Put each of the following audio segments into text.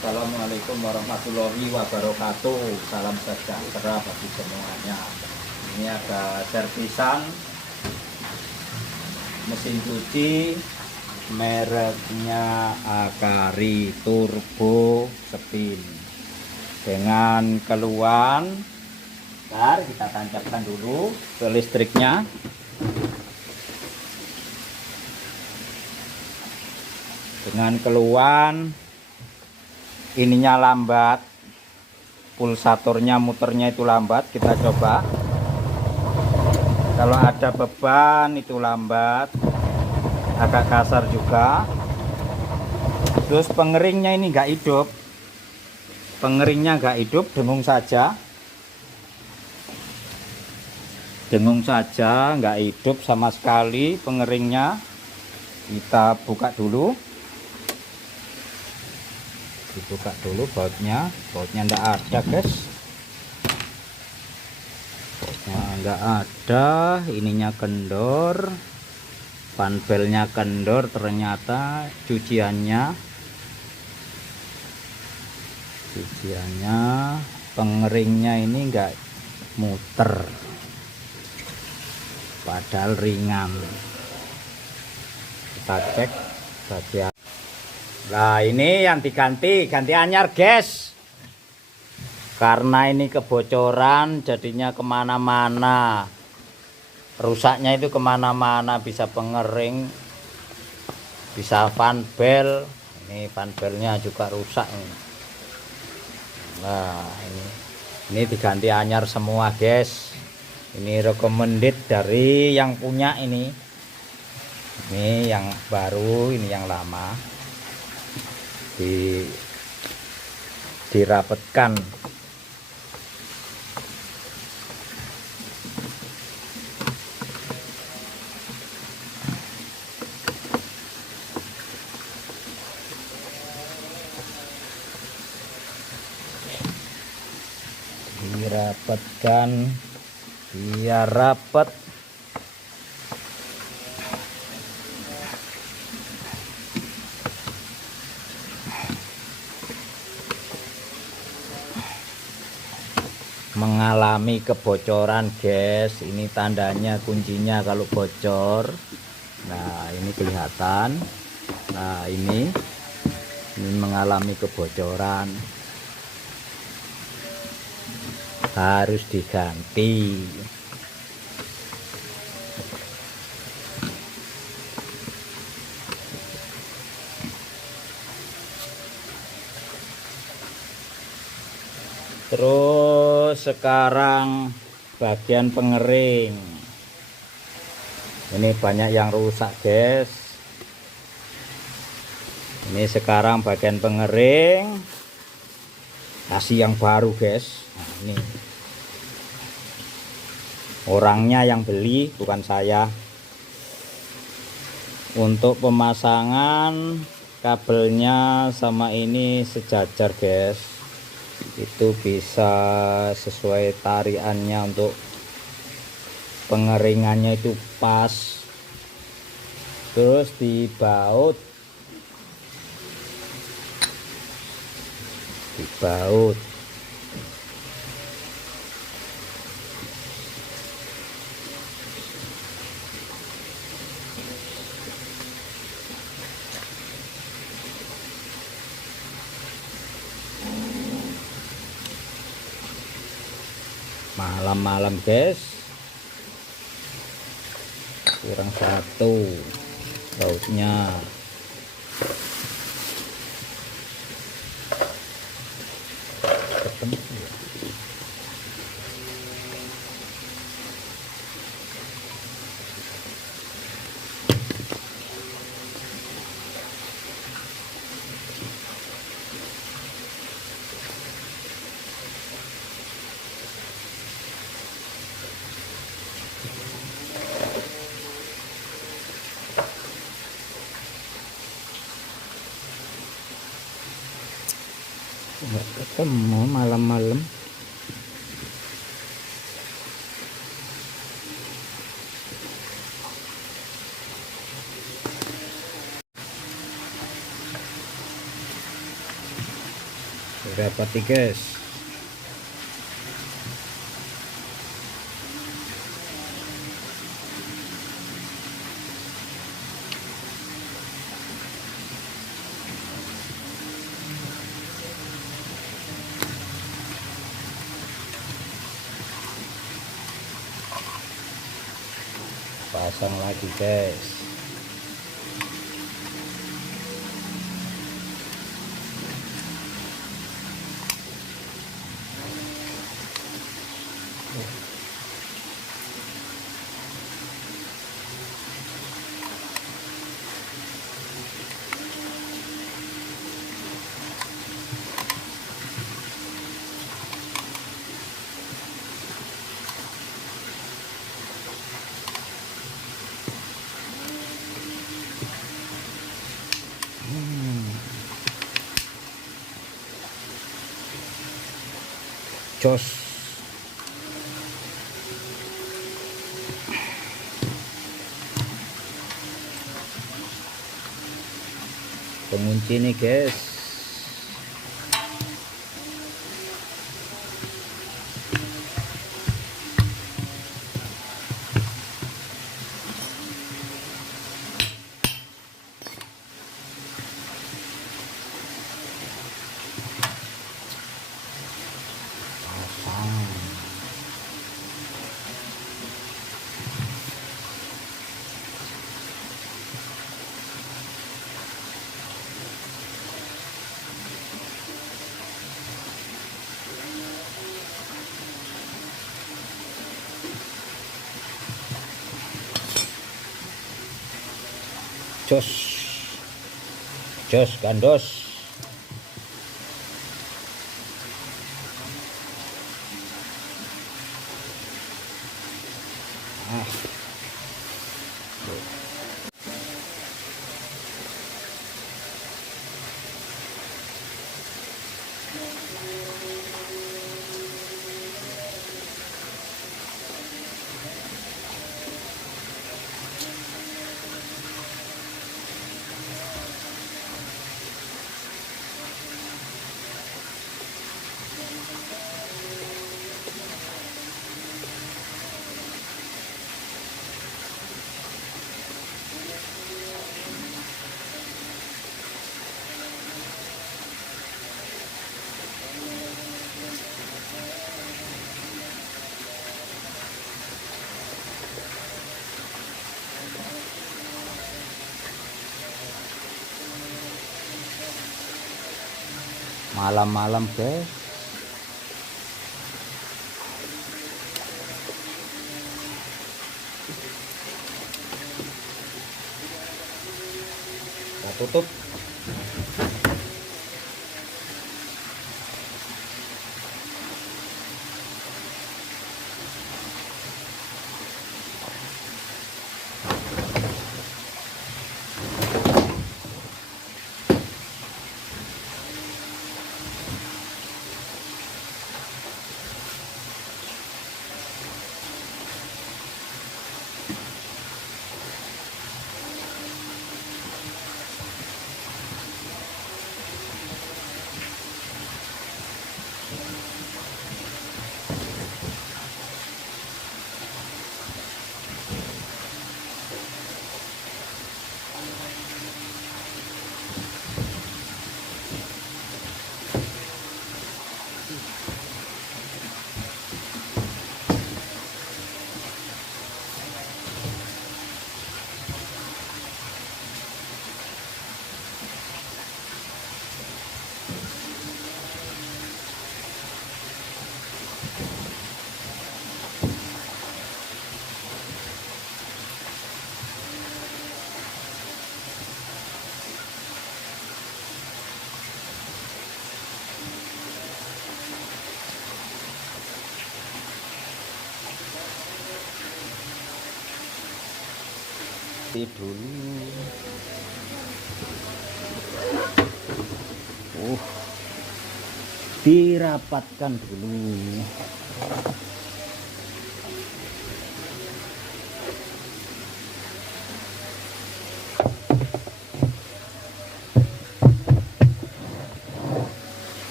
Assalamualaikum warahmatullahi wabarakatuh. Salam sejahtera bagi semuanya. Ini ada servisan mesin cuci mereknya Akari Turbo Spin dengan keluhan. Bentar, kita tancapkan dulu ke listriknya. Dengan keluhan ininya lambat, pulsatornya muternya itu lambat. Kita coba. Kalau ada beban itu lambat, agak kasar juga. Terus pengeringnya ini nggak hidup, pengeringnya nggak hidup, dengung saja, nggak hidup sama sekali pengeringnya. Kita buka dulu. Dibuka dulu bautnya enggak ada, guys. Bautnya enggak ada, ininya kendor, panbelnya kendor, ternyata cuciannya pengeringnya ini enggak muter, padahal ringan. Kita cek bagian. Nah, ini yang ganti anyar, guys. Karena ini kebocoran, jadinya kemana-mana. Rusaknya itu kemana-mana, bisa pengering, bisa fanbel. Ini fanbelnya juga rusak. Nah, ini diganti anyar semua, guys. Ini recommended dari yang punya ini. Ini yang baru, ini yang lama. Dirapetkan. Biar rapet. Mengalami kebocoran, guys. Ini tandanya kuncinya kalau bocor. Nah, ini kelihatan. Nah, ini mengalami kebocoran, harus diganti. Terus sekarang bagian pengering ini banyak yang rusak, guys. Ini sekarang bagian pengering kasih yang baru, guys. Nah, ini orangnya yang beli, bukan saya. Untuk pemasangan kabelnya sama ini sejajar, guys. Itu bisa sesuai tariannya, untuk pengeringannya itu pas. Terus dibaut malam-malam, guys. Kurang satu bautnya. Nggak ketemu malam-malam. dapat nih guys. Pasang lagi guys. Jos. Pengunci nih guys. Jos. Jos gandos. Malam-malam guys. Kita tutup. Dulu dirapatkan dulu.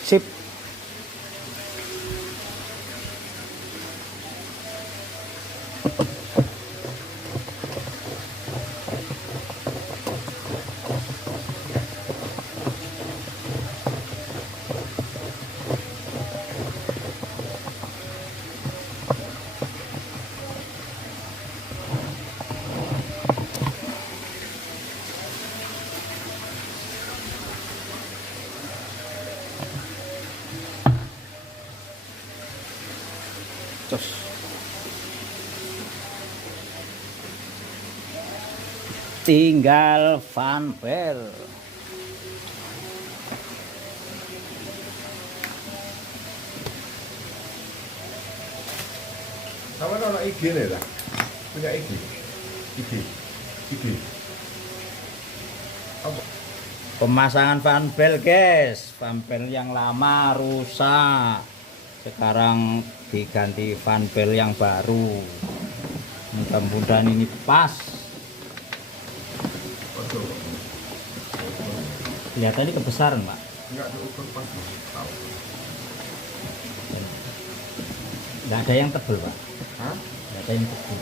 Sip. Cus. Tinggal fanbel. Sama ono IG nih lah. Punya IG. IG. Apa? Pemasangan fanbel guys, fanbel yang lama rusak, sekarang diganti fanbel yang baru. Mudah-mudahan ini pas. Lihat tadi kebesaran Pak. Enggak diukur pas. Tahu. Nggak ada yang tebel Pak. Hah? Nggak ada yang tebel.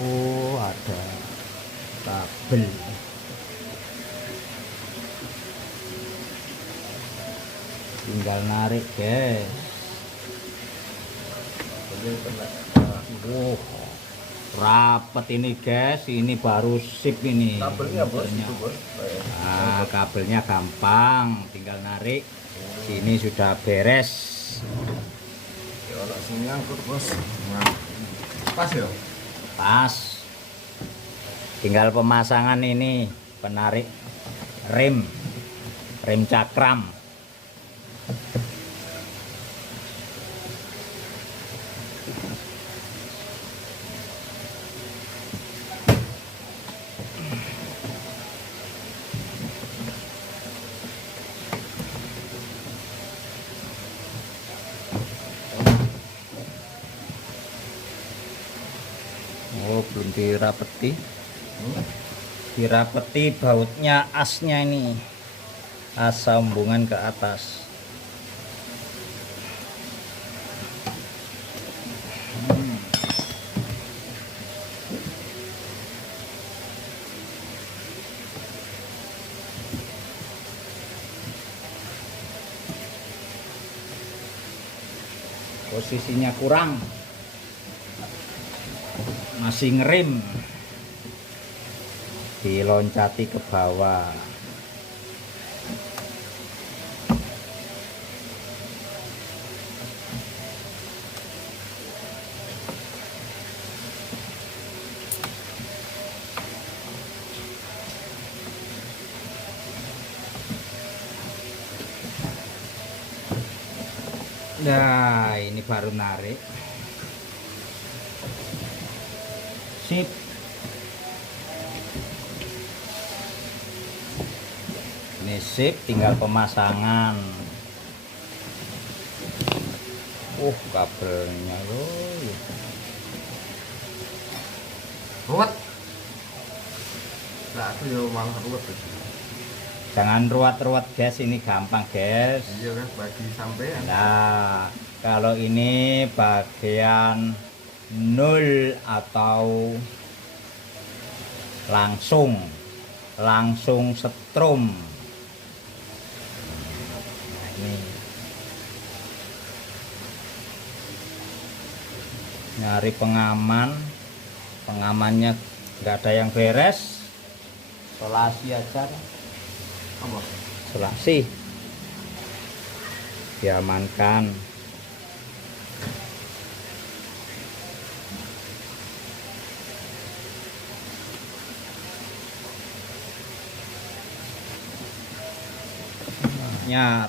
Oh, ada kabel. Tinggal narik, guys. Oh, rapet ini, guys. Ini baru sip ini. Kabelnya bos, Kabelnya. itu bos. Nah, kabelnya gampang, tinggal narik. Sini sudah beres. Ya ono sing nyangkut bos. Nah, pas ya. Pas. Tinggal pemasangan ini, penarik rem cakram. Oh, belum dirapeti. Dirapeti bautnya, asnya ini. As sambungan ke atas. Posisinya kurang. Masih ngerem, diloncati ke bawah. Nah, ini baru narik. Sip. Ini sip, tinggal pemasangan. Kabelnya loh. Ruwet. Nah, aku ya malah ruwet. Jangan ruwet-ruwet guys, ini gampang guys. Iya kan, bagi sampean. Nah, kalau ini bagian nol atau langsung setrum. Nah, ini nyari pengamannya nggak ada yang beres, solasi aja. Apa? Solasi diamankan.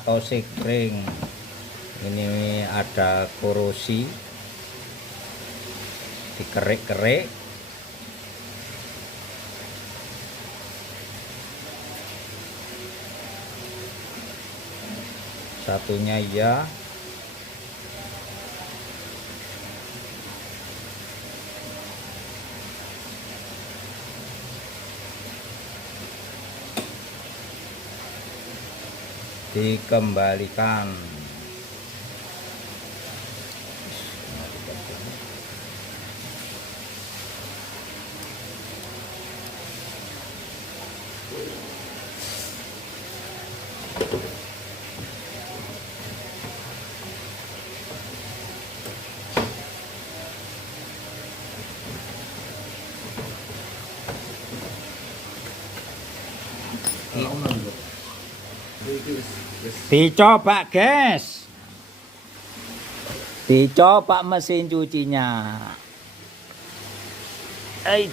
Atau sekring ini ada korosi, dikerik-kerik. Satunya ya, dikembalikan. Dicoba guys, dicoba mesin cucinya.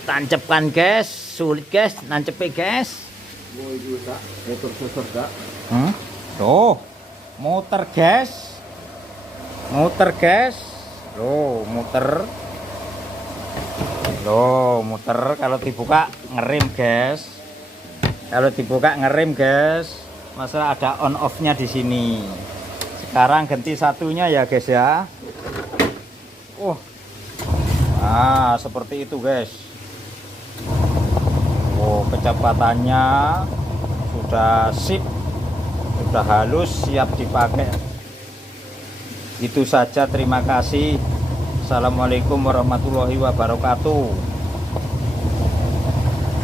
Tancapkan guys, sulit guys, nancepin guys. Tuh, muter guys, muter guys, muter. Muter. Kalau dibuka ngerem guys, kalau dibuka ngerem guys. Masalah ada on off-nya di sini. Sekarang ganti satunya ya guys ya. Nah, seperti itu guys. Kecepatannya sudah sip, sudah halus, siap dipakai. Itu saja, terima kasih. Assalamualaikum warahmatullahi wabarakatuh.